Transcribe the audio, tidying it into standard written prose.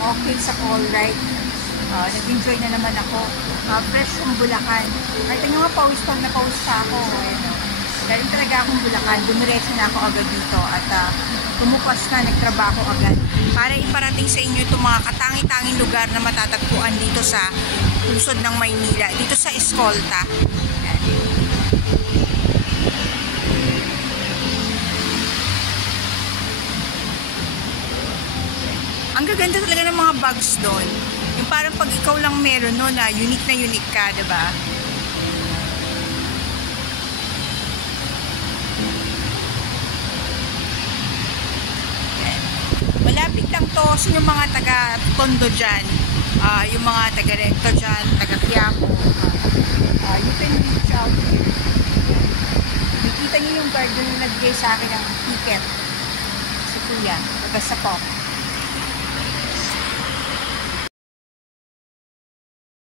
okay sa call ride. Nag-enjoy na naman ako. Fresh yung Bulacan. Kahit nga pawis pag napawis pa ako. Galing talaga akong Bulacan. Dumiretso na ako agad dito at tumupas na, nagtrabaho agad. Para iparating sa inyo itong mga katangi-tanging lugar na matatagpuan dito sa lungsod ng Maynila. Dito sa Escolta. Ang gaganda talaga ng mga bags doon. Yung parang pag ikaw lang meron no, na unique ka, diba? Malapit lang to sa yung mga taga-Tondo dyan. Yung mga taga-Recto dyan, taga-Quiapo. You can reach out here. Nakita niyo yung guard yung nagbigay sa akin ng ticket. Si Kuya, taga-Sapok.